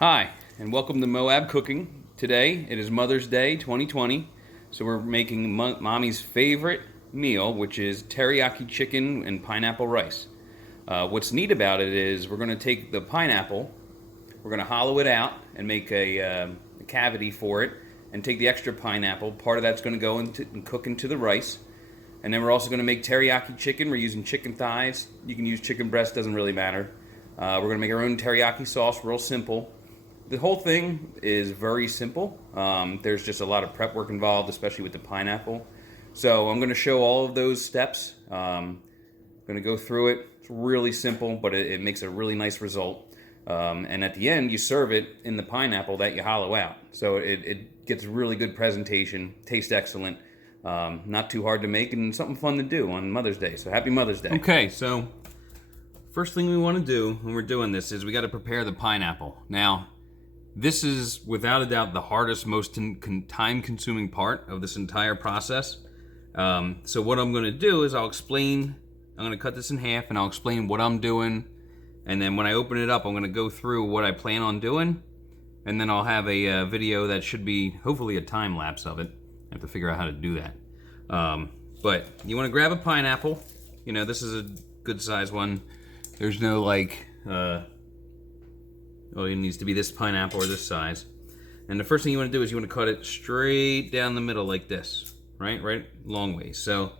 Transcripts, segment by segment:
Hi, and welcome to Moab Cooking. Today, it is Mother's Day 2020, so we're making Mommy's favorite meal, which is teriyaki chicken and pineapple rice. What's neat about it is we're going to take the pineapple, we're going to hollow it out and make a cavity for it, and take the extra pineapple. Part of that's going to go into and cook into the rice. And then we're also going to make teriyaki chicken. We're using chicken thighs. You can use chicken breast, doesn't really matter. We're going to make our own teriyaki sauce, real simple. The whole thing is very simple. There's just a lot of prep work involved, especially with the pineapple. So I'm going to show all of those steps. Going to go through it. It's really simple, but it makes a really nice result. And at the end, you serve it in the pineapple that you hollow out. So it gets really good presentation, tastes excellent, not too hard to make, and something fun to do on Mother's Day. So happy Mother's Day. Okay, so first thing we want to do when we're doing this is we got to prepare the pineapple. Now, this is without a doubt the hardest, most time-consuming part of this entire process. So what I'm going to do is I'm going to cut this in half and I'll explain what I'm doing. And then when I open it up, I'm going to go through what I plan on doing. And then I'll have a video that should be hopefully a time lapse of it. I have to figure out how to do that. But you want to grab a pineapple. You know, this is a good size one. There's no like, well, it needs to be this pineapple or this size. And the first thing you want to do is you want to cut it straight down the middle like this, right long ways. So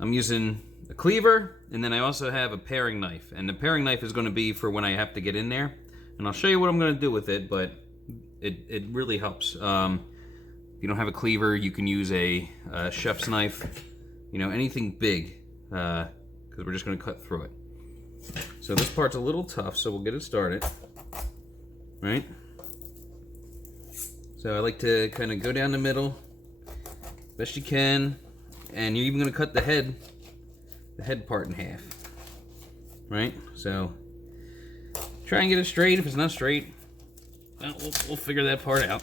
I'm using a cleaver, and then I also have a paring knife. And the paring knife is going to be for when I have to get in there. And I'll show you what I'm going to do with it, but it really helps. If you don't have a cleaver, you can use a chef's knife, you know, anything big, because we're just going to cut through it. So this part's a little tough, so we'll get it started. Right? So I like to kind of go down the middle, best you can, and you're even going to cut the head part in half. Right? So try and get it straight. If it's not straight, well, we'll figure that part out.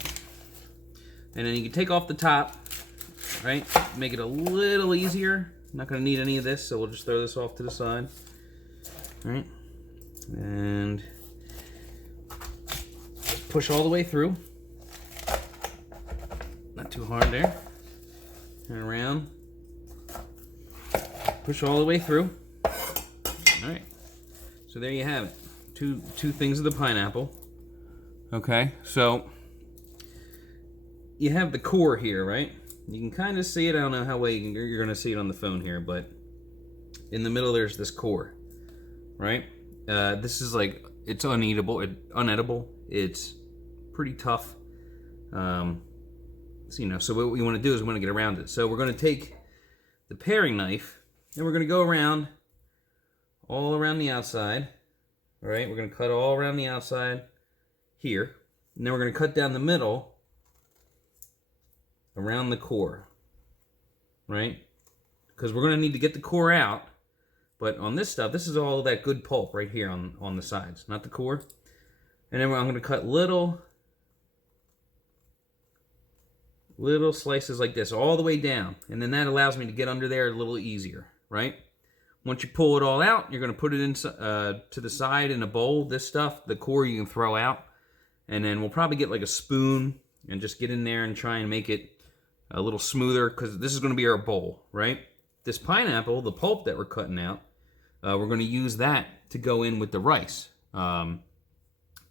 And then you can take off the top, right? Make it a little easier. I'm not going to need any of this, so we'll just throw this off to the side. All right? And push all the way through. Not too hard there. Turn around. Push all the way through. All right. So there you have it. Two things of the pineapple. Okay. So you have the core here, right? You can kind of see it. I don't know how well you're going to see it on the phone here, but in the middle there's this core, right? This is like, it's unedible. It's pretty tough. So, you know, so what we want to do is we want to get around it. So we're going to take the paring knife and we're going to go around, all around the outside. All right, we're going to cut all around the outside here. And then we're going to cut down the middle around the core, right? Because we're going to need to get the core out. But on this stuff, this is all that good pulp right here on the sides, not the core. And then I'm going to cut little slices like this all the way down. And then that allows me to get under there a little easier, right? Once you pull it all out, you're going to put it to the side in a bowl. This stuff, the core, you can throw out. And then we'll probably get like a spoon and just get in there and try and make it a little smoother, because this is going to be our bowl, right? This pineapple, the pulp that we're cutting out, we're going to use that to go in with the rice.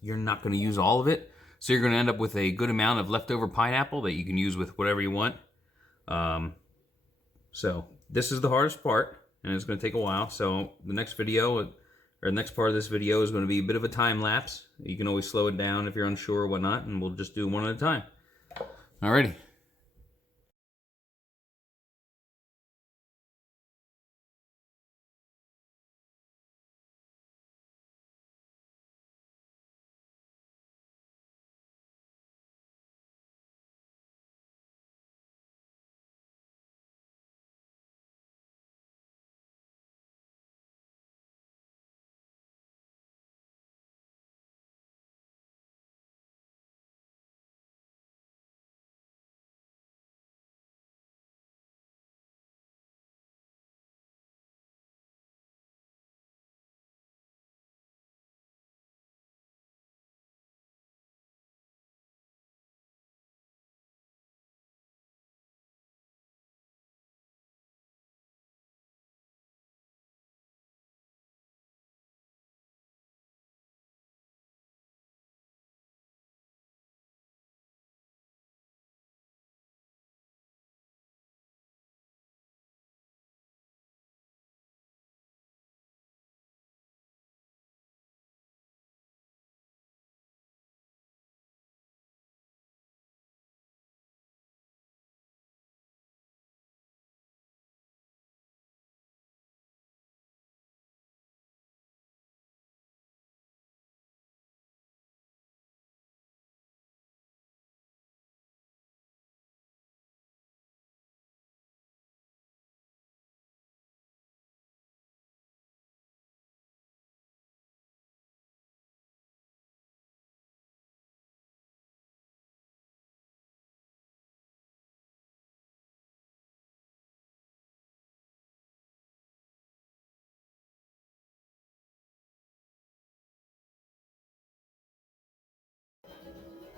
You're not going to use all of it, so you're going to end up with a good amount of leftover pineapple that you can use with whatever you want. So this is the hardest part, and it's going to take a while. So the next video, or the next part of this video, is going to be a bit of a time lapse. You can always slow it down if you're unsure or whatnot, and we'll just do one at a time. Alrighty.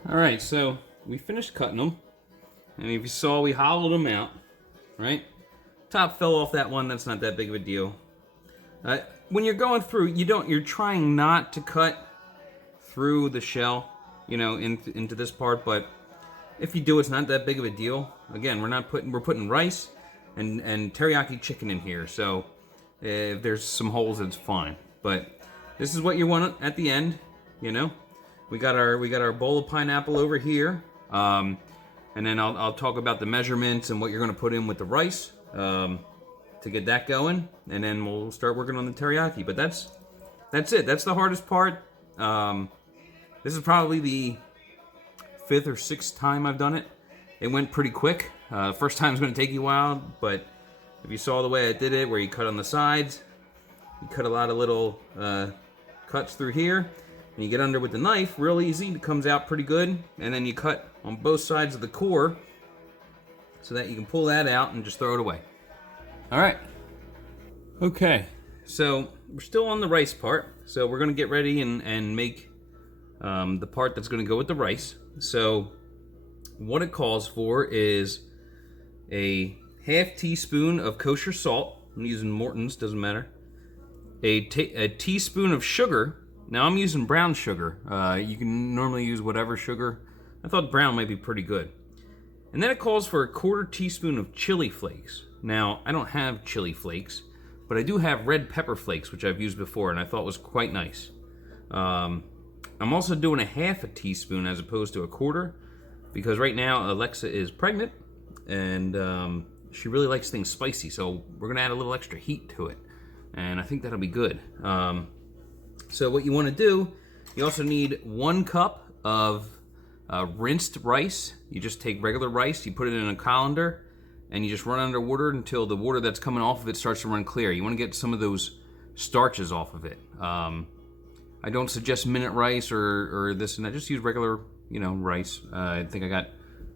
All right, so we finished cutting them, and if you saw, we hollowed them out, right? Top fell off that one. That's not that big of a deal. When you're going through, you're trying not to cut through the shell, into this part, but if you do, it's not that big of a deal. Again, we're putting rice and teriyaki chicken in here, so if there's some holes, it's fine. But this is what you want at the end, We got our bowl of pineapple over here, and then I'll talk about the measurements and what you're going to put in with the rice to get that going, and then we'll start working on the teriyaki. But that's it. That's the hardest part. This is probably the 5th or 6th time I've done it. It went pretty quick. First time's going to take you a while, but if you saw the way I did it, where you cut on the sides, you cut a lot of little cuts through here, and you get under with the knife, real easy. It comes out pretty good, and then you cut on both sides of the core so that you can pull that out and just throw it away. All right. Okay, so we're still on the rice part, so we're going to get ready and make the part that's going to go with the rice. So what it calls for is a half teaspoon of kosher salt. I'm using Morton's, doesn't matter. A teaspoon of sugar. Now I'm using brown sugar. You can normally use whatever sugar. I thought brown might be pretty good. And then it calls for a 1/4 teaspoon of chili flakes. Now, I don't have chili flakes, but I do have red pepper flakes, which I've used before, and I thought was quite nice. I'm also doing a 1/2 teaspoon as opposed to a 1/4, because right now Alexa is pregnant, and she really likes things spicy, so we're going to add a little extra heat to it, and I think that'll be good. So what you want to do, you also need 1 cup of rinsed rice. You just take regular rice, you put it in a colander, and you just run under water until the water that's coming off of it starts to run clear. You want to get some of those starches off of it. I don't suggest minute rice or this and that. Just use regular, rice. I think I got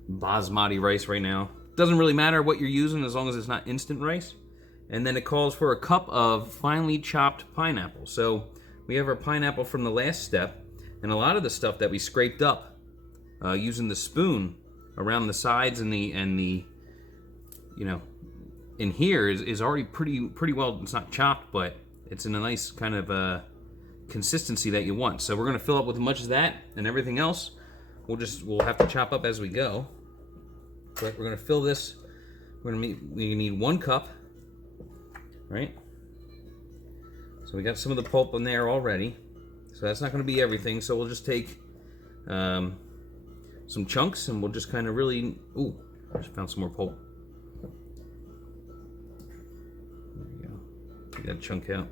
basmati rice right now. Doesn't really matter what you're using as long as it's not instant rice. And then it calls for a cup of finely chopped pineapple. So we have our pineapple from the last step, and a lot of the stuff that we scraped up using the spoon around the sides and the in here is already pretty well. It's not chopped, but it's in a nice kind of consistency that you want. So we're going to fill up with as much as that, and everything else we'll have to chop up as we go. But we're going to fill this. We need 1 cup, right? So we got some of the pulp in there already. So that's not going to be everything. So we'll just take some chunks, and we'll just kind of really. Ooh, I just found some more pulp. There we go. Get that chunk out.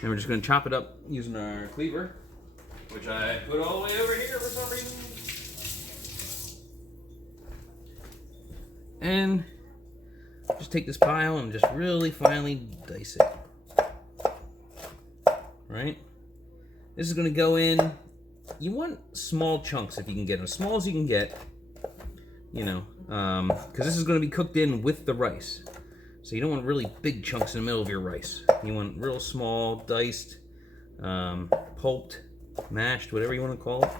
And we're just going to chop it up using our cleaver, which I put all the way over here for some reason. And just take this pile and just really finely dice it. Right? This is going to go in. You want small chunks if you can get them. As small as you can get, because this is going to be cooked in with the rice. So you don't want really big chunks in the middle of your rice. You want real small, diced, pulped, mashed, whatever you want to call it.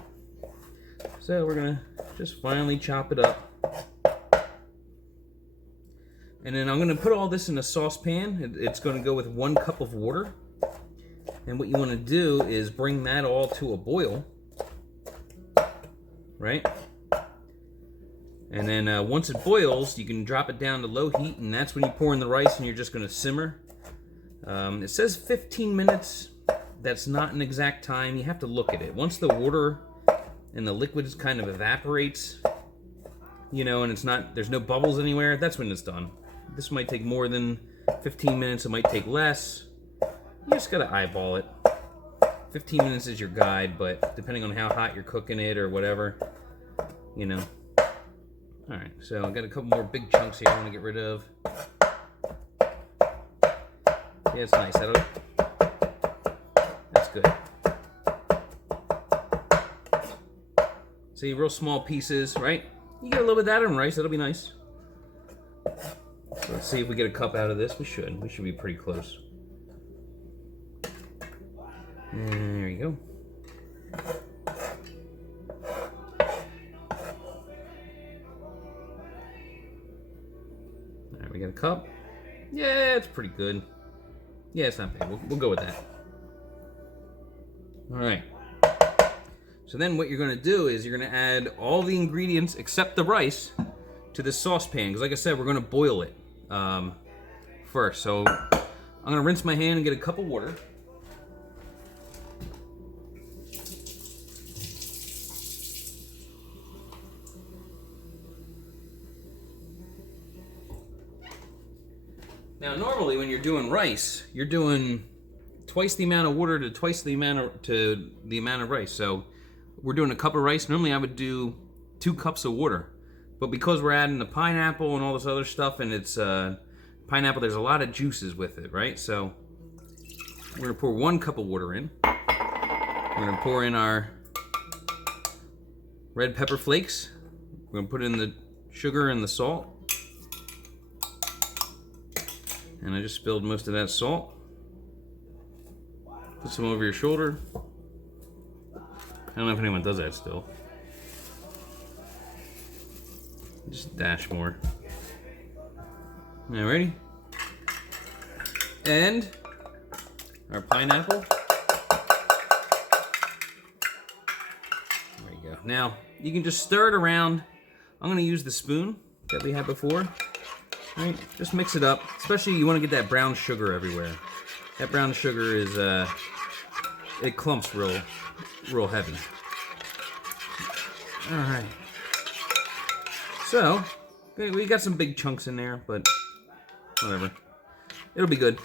So we're going to just finely chop it up. And then I'm going to put all this in a saucepan. It's going to go with 1 cup of water. And what you want to do is bring that all to a boil. Right? And then once it boils, you can drop it down to low heat, and that's when you pour in the rice, and you're just going to simmer. It says 15 minutes. That's not an exact time. You have to look at it. Once the water and the liquids kind of evaporates, and there's no bubbles anywhere, that's when it's done. This might take more than 15 minutes. It might take less. You just got to eyeball it. 15 minutes is your guide, but depending on how hot you're cooking it or whatever, Alright, so I've got a couple more big chunks here I want to get rid of. Yeah, it's nice. That's good. See, real small pieces, right? You get a little bit of that on rice, that'll be nice. So let's see if we get a cup out of this. We should. We should be pretty close. And there you go. cup. Yeah, it's pretty good. Yeah, it's not bad. We'll go with that. All right. So then what you're going to do is you're going to add all the ingredients except the rice to this saucepan. Because like I said, we're going to boil it first. So I'm going to rinse my hand and get a cup of water. Now normally when you're doing rice, you're doing twice the amount of water to twice the amount of rice. So we're doing a cup of rice. Normally I would do 2 cups of water. But because we're adding the pineapple and all this other stuff, and it's pineapple, there's a lot of juices with it, right? So we're gonna pour 1 cup of water in. We're gonna pour in our red pepper flakes. We're gonna put in the sugar and the salt. And I just spilled most of that salt. Put some over your shoulder. I don't know if anyone does that still. Just a dash more. Alrighty. And our pineapple. There you go. Now, you can just stir it around. I'm gonna use the spoon that we had before. Right, just mix it up. Especially you want to get that brown sugar everywhere. That brown sugar is it clumps real heavy. All right. So we got some big chunks in there, but whatever. It'll be good.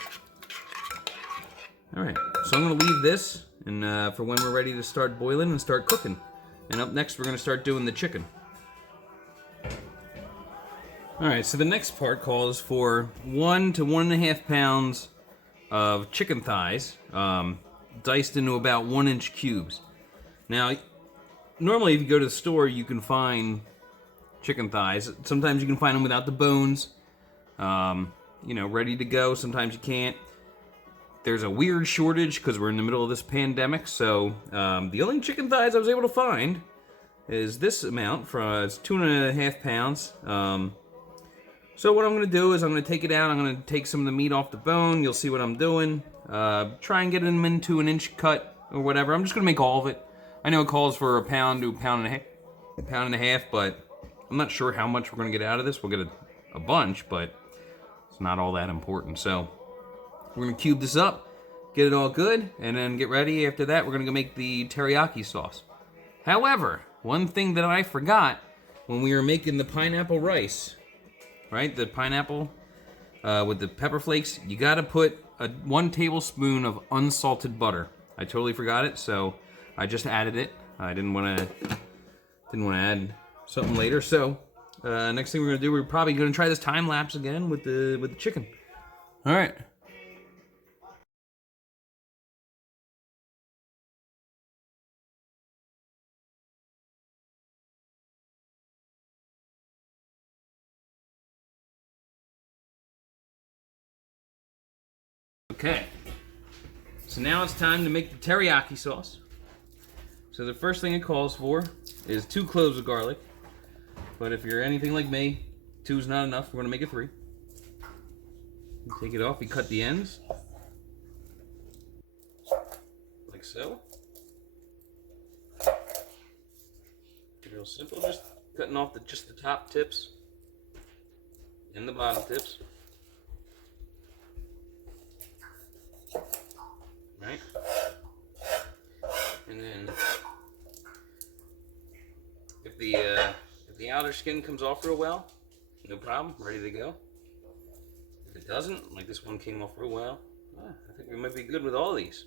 All right. So I'm gonna leave this and for when we're ready to start boiling and start cooking. And up next we're gonna start doing the chicken. Alright, so the next part calls for 1 to 1.5 pounds of chicken thighs, diced into about 1-inch cubes. Now, normally if you go to the store, you can find chicken thighs. Sometimes you can find them without the bones, you know, ready to go. Sometimes you can't. There's a weird shortage because we're in the middle of this pandemic, so the only chicken thighs I was able to find is this amount. It's 2.5 pounds. So what I'm going to do is I'm going to take it out. I'm going to take some of the meat off the bone. You'll see what I'm doing. Try and get them into an inch cut or whatever. I'm just going to make all of it. I know it calls for 1 pound to 1.5 pounds, but I'm not sure how much we're going to get out of this. We'll get a bunch, but it's not all that important. So we're going to cube this up, get it all good, and then get ready. After that, we're going to go make the teriyaki sauce. However, one thing that I forgot when we were making the pineapple rice, right? The pineapple with the pepper flakes, you gotta put 1 tablespoon of unsalted butter. I totally forgot it, so I just added it. I didn't want to add something later. So next thing we're gonna do, we're probably gonna try this time lapse again with the chicken. All right. Okay, so now it's time to make the teriyaki sauce. So the first thing it calls for is 2 cloves of garlic. But if you're anything like me, 2 is not enough. We're gonna make it 3. You take it off, you cut the ends. Like so. Real simple, just cutting off just the top tips and the bottom tips. Right? And then if the outer skin comes off real well, no problem, ready to go. If it doesn't, like this one came off real well, I think we might be good with all these.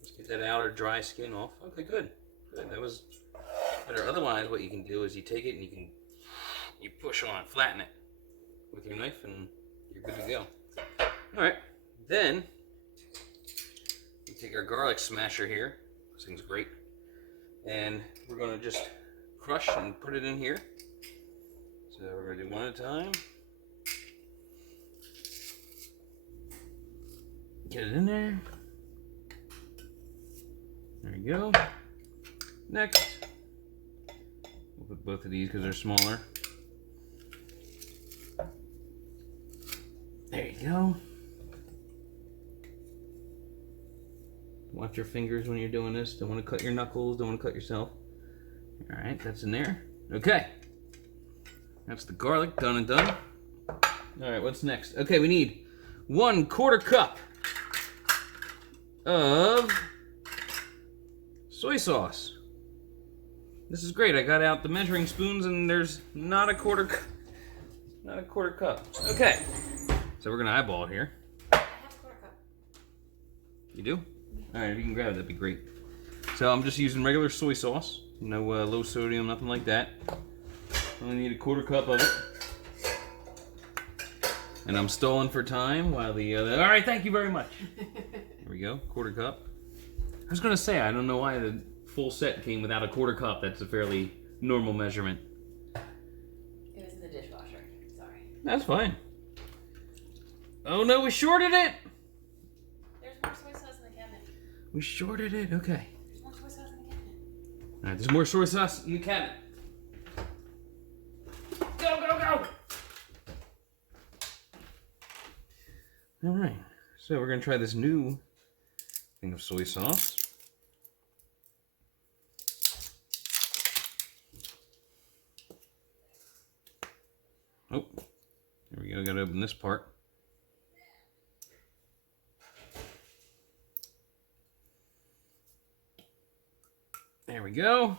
Let's get that outer dry skin off. Okay, good. Good. That was better. Otherwise, what you can do is you take it and you push on it, flatten it with your knife, and you're good to go. All right. Then we take our garlic smasher here. This thing's great. And we're going to just crush and put it in here. So we're going to do one at a time. Get it in there. There you go. Next, we'll put both of these because they're smaller. you go. Watch your fingers when you're doing this. Don't want to cut your knuckles. Don't want to cut yourself. All right, that's in there. Okay. That's the garlic, done and done. All right, what's next? Okay, we need 1/4 cup of soy sauce. This is great. I got out the measuring spoons and there's not a quarter cup. Okay, so we're gonna eyeball it here. I have a 1/4 cup. You do? All right, if you can grab it, that'd be great. So I'm just using regular soy sauce. No low sodium, nothing like that. Only need a 1/4 cup of it. And I'm stalling for time while the other... All right, thank you very much. There we go, 1/4 cup. I was gonna say, I don't know why the full set came without a 1/4 cup. That's a fairly normal measurement. It was in the dishwasher. Sorry. That's fine. Oh no, we shorted it! There's more soy sauce in the cabinet. We shorted it, okay. There's more soy sauce in the cabinet. All right, there's more soy sauce in the cabinet. Go, go, go! All right, so we're gonna try this new thing of soy sauce. Oh, there we go, gotta open this part. There we go.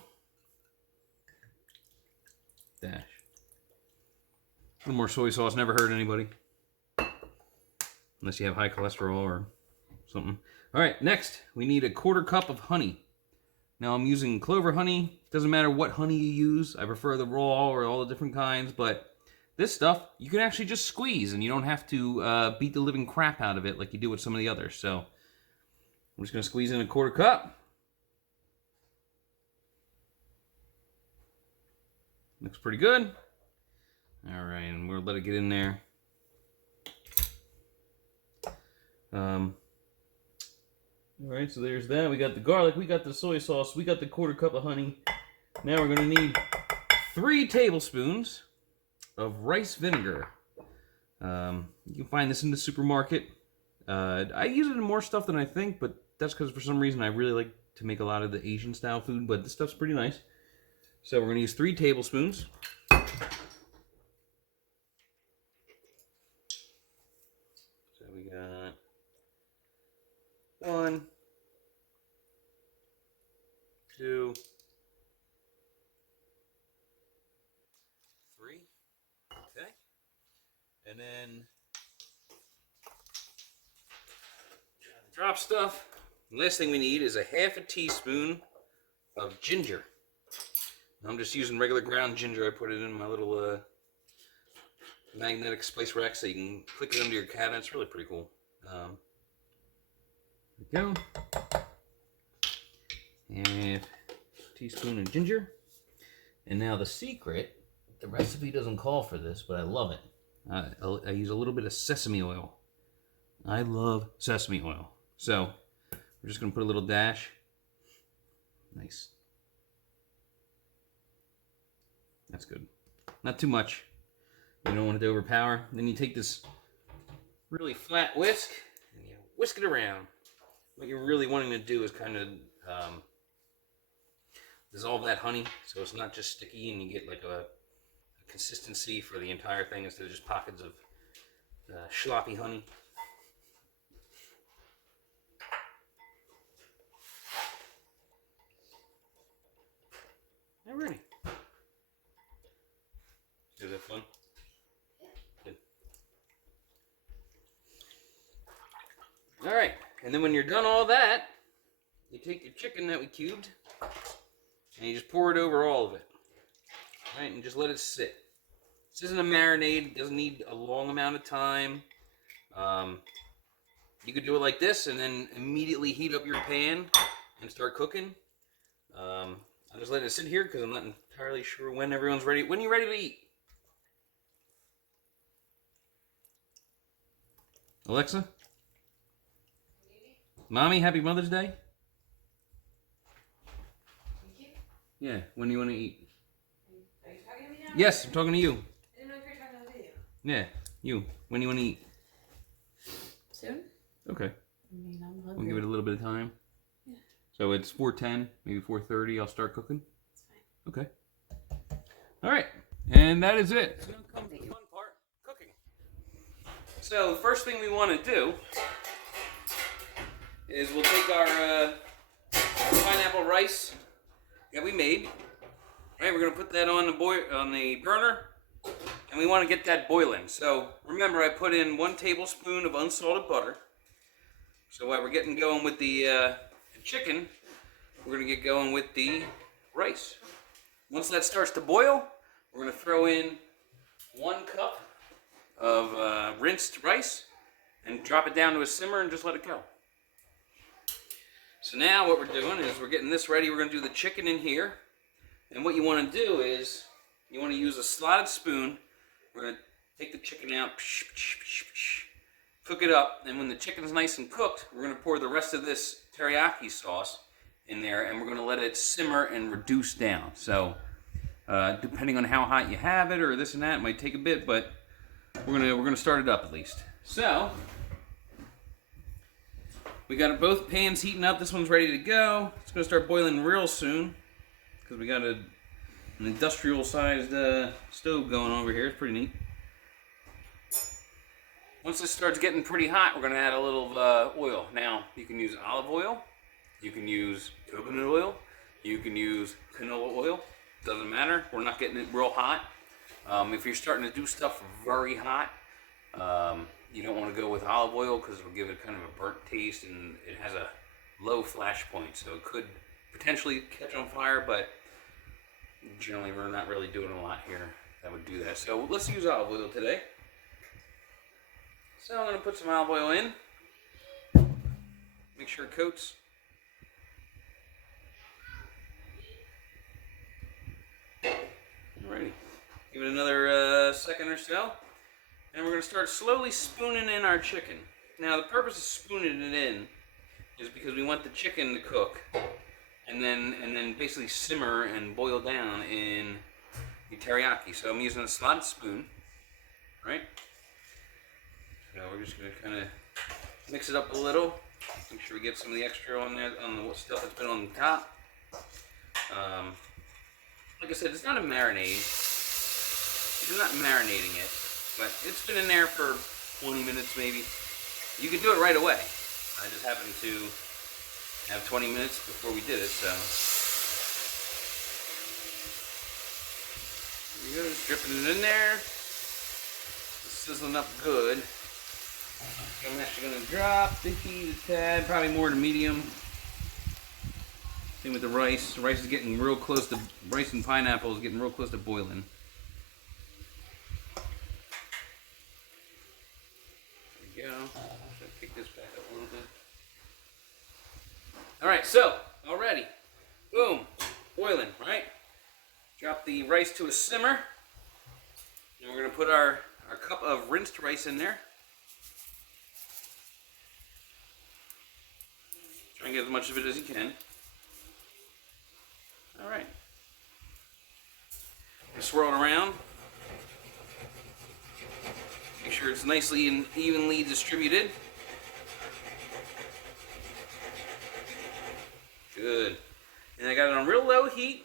Dash. A little more soy sauce never hurt anybody. Unless you have high cholesterol or something. All right, next we need a 1/4 cup of honey. Now I'm using clover honey. Doesn't matter what honey you use. I prefer the raw or all the different kinds, but this stuff you can actually just squeeze and you don't have to beat the living crap out of it like you do with some of the others. So I'm just gonna squeeze in a 1/4 cup. Looks pretty good. All right, and we'll let it get in there. All right, so there's that. We got the garlic, we got the soy sauce, we got the 1/4 cup of honey. Now we're gonna need 3 tablespoons of rice vinegar. You can find this in the supermarket. I use it in more stuff than I think, but that's because for some reason I really like to make a lot of the Asian style food, but this stuff's pretty nice. So we're gonna use 3 tablespoons. So we got 1, 2, 3. Okay. And then drop stuff. The last thing we need is a 1/2 teaspoon of ginger. I'm just using regular ground ginger. I put it in my little magnetic spice rack so you can click it under your cabinet. It's really pretty cool. There we go. And a teaspoon of ginger. And now the secret, the recipe doesn't call for this, but I love it. I use a little bit of sesame oil. I love sesame oil. So we're just going to put a little dash. Nice. That's good. Not too much. You don't want it to overpower. Then you take this really flat whisk and you whisk it around. What you're really wanting to do is kind of dissolve that honey so it's not just sticky and you get like a consistency for the entire thing instead of just pockets of sloppy honey. Alrighty. Is that fun? Yeah. Good. All right, and then when you're done all that, you take your chicken that we cubed and you just pour it over all of it. All right, and just let it sit. This isn't a marinade. It doesn't need a long amount of time. You could do it like this and then immediately heat up your pan and start cooking. I'll just let it sit here because I'm not entirely sure when everyone's ready. When are you ready to eat? Alexa? Mommy, happy Mother's Day? Thank you. Yeah, when do you want to eat? Are you talking to me now? Yes, I'm talking to you. I didn't know if you were talking to the video. Yeah, you. When do you want to eat? Okay. I mean, I'm We'll hungry. give it a little bit of time. Yeah. So it's 4:10, maybe 4:30. I'll start cooking. It's fine. Okay. All right. And that is it. So now comes the fun part, cooking. So the first thing we want to do is we'll take our pineapple rice that we made. Right, we're gonna put that on the burner, and we want to get that boiling. So remember, I put in 1 tablespoon of unsalted butter. So while we're getting going with the chicken, we're gonna get going with the rice. Once that starts to boil, we're gonna throw in 1 cup of rinsed rice and drop it down to a simmer and just let it go. So now what we're doing is we're getting this ready. We're going to do the chicken in here. And what you want to do is you want to use a slotted spoon. We're going to take the chicken out, cook it up. And when the chicken's nice and cooked, we're going to pour the rest of this teriyaki sauce in there. And we're going to let it simmer and reduce down. So depending on how hot you have it or this and that, it might take a bit. But we're gonna start it up at least. So we got both pans heating up. This one's ready to go. It's gonna start boiling real soon because we got an industrial-sized stove going over here. It's pretty neat. Once this starts getting pretty hot, we're gonna add a little oil. Now you can use olive oil, you can use coconut oil, you can use canola oil. Doesn't matter. We're not getting it real hot. If you're starting to do stuff very hot, you don't want to go with olive oil because it'll give it kind of a burnt taste and it has a low flash point, so it could potentially catch on fire, but generally we're not really doing a lot here that would do that. So let's use olive oil today. So I'm going to put some olive oil in, make sure it coats. Alrighty. Give it another second or so, and we're going to start slowly spooning in our chicken. Now, the purpose of spooning it in is because we want the chicken to cook, and then basically simmer and boil down in the teriyaki. So I'm using a slotted spoon, right? So we're just going to kind of mix it up a little, make sure we get some of the extra on there, on the stuff that's been on the top. Like I said, it's not a marinade. You're not marinating it, but it's been in there for 20 minutes maybe. You could do it right away. I just happened to have 20 minutes before we did it, so. There you go, just dripping it in there. It's sizzling up good. I'm actually going to drop the heat a tad, probably more to medium. Same with the rice. The rice is getting real close to, rice and pineapple is getting real close to boiling. There we go. Kick this back up a little bit. Alright, so, already. Boom. Boiling, right? Drop the rice to a simmer. And we're going to put our cup of rinsed rice in there. Try and get as much of it as you can. Alright. Swirl it around. Make sure it's nicely and evenly distributed. Good. And I got it on real low heat.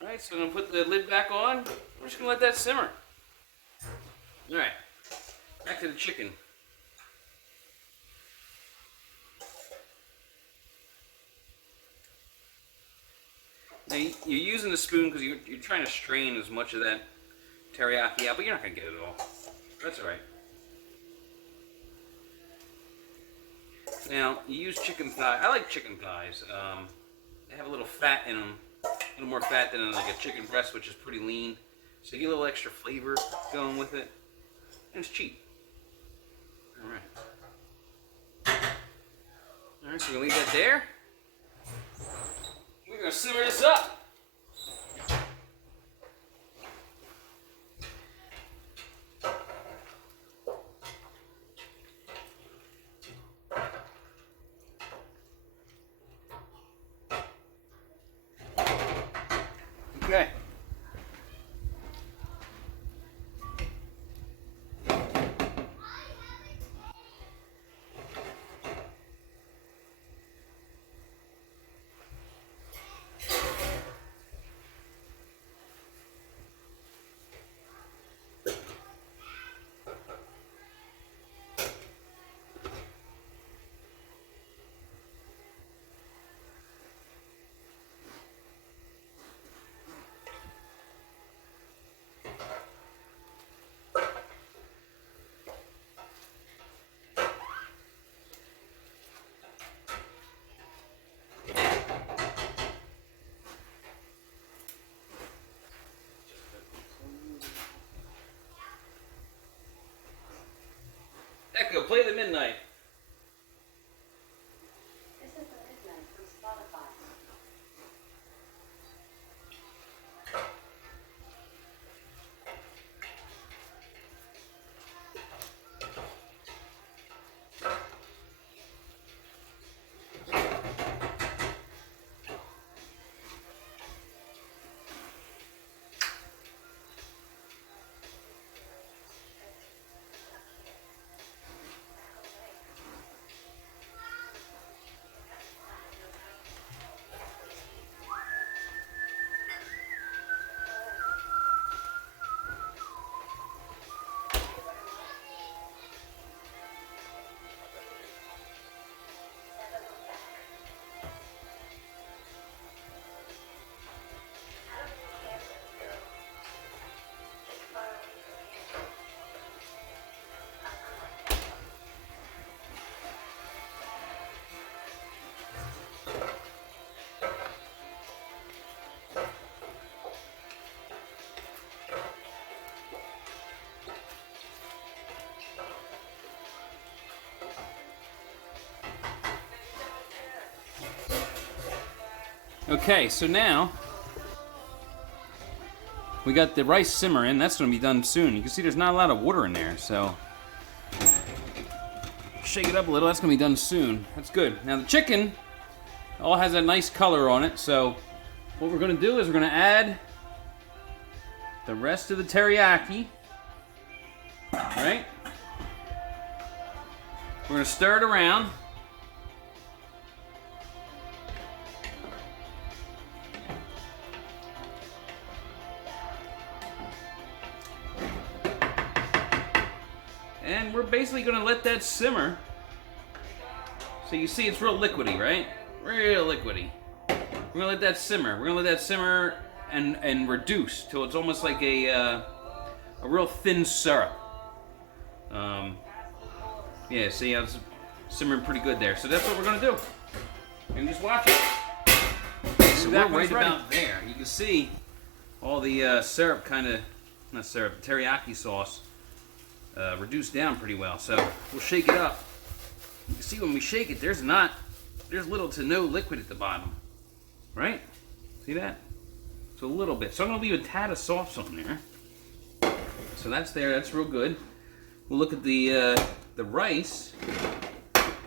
Alright, so I'm going to put the lid back on. We're just going to let that simmer. Alright. Back to the chicken. Now, you're using the spoon because you're trying to strain as much of that teriyaki out, but you're not going to get it all. That's alright. Now, you use chicken thigh. I like chicken thighs. They have a little fat in them. A little more fat than like a chicken breast, which is pretty lean. So you get a little extra flavor going with it. And it's cheap. Alright. Alright, so we're going to leave that there. We're going to simmer this up. Okay. Echo, play the midnight. This is the midnight from Spotify. Okay, so now we got the rice simmering. That's going to be done soon. You can see there's not a lot of water in there, so shake it up a little. That's going to be done soon. That's good. Now the chicken all has a nice color on it, so what we're going to do is we're going to add the rest of the teriyaki, right? We're going to stir it around. And we're basically going to let that simmer. So you see it's real liquidy, right? Real liquidy. We're going to let that simmer. We're going to let that simmer and reduce till it's almost like a real thin syrup. Yeah, see how it's simmering pretty good there. So that's what we're going to do. And just watch it. So we're right about there. You can see all the syrup kind of, not syrup, teriyaki sauce reduced down pretty well. So we'll shake it up. You can see when we shake it, there's little to no liquid at the bottom, right? See that? It's a little bit. So I'm gonna leave a tad of sauce on there. So that's there. That's real good. We'll look at the rice,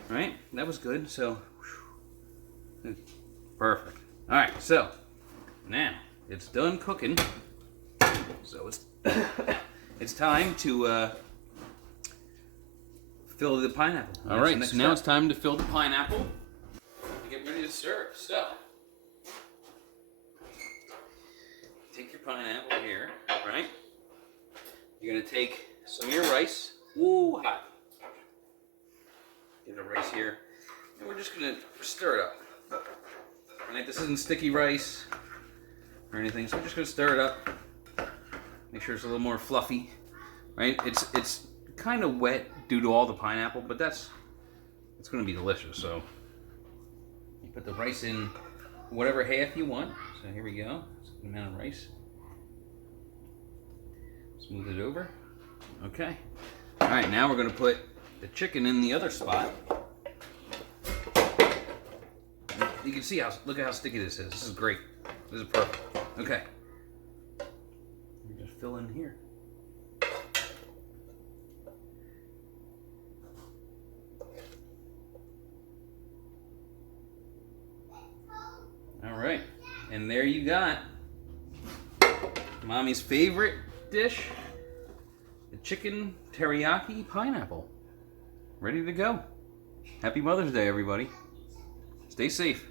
right? That was good. So whew, perfect. All right. So now it's done cooking. So it's it's time to fill the pineapple. All right, so now it's time to fill the pineapple and get ready to serve. So, take your pineapple here, right? You're gonna take some of your rice. Woo, hot. Get the rice here, and we're just gonna stir it up. Right, this isn't sticky rice or anything, so we're just gonna stir it up. Make sure it's a little more fluffy, right? It's kind of wet due to all the pineapple, but it's going to be delicious. So you put the rice in whatever half you want. So here we go. That's a good amount of rice. Smooth it over. Okay. All right, now we're going to put the chicken in the other spot. You can see look at how sticky this is. This is great. This is perfect. Okay. Just fill in here. All right, and there you got Mommy's favorite dish, the chicken teriyaki pineapple. Ready to go. Happy Mother's Day, everybody. Stay safe.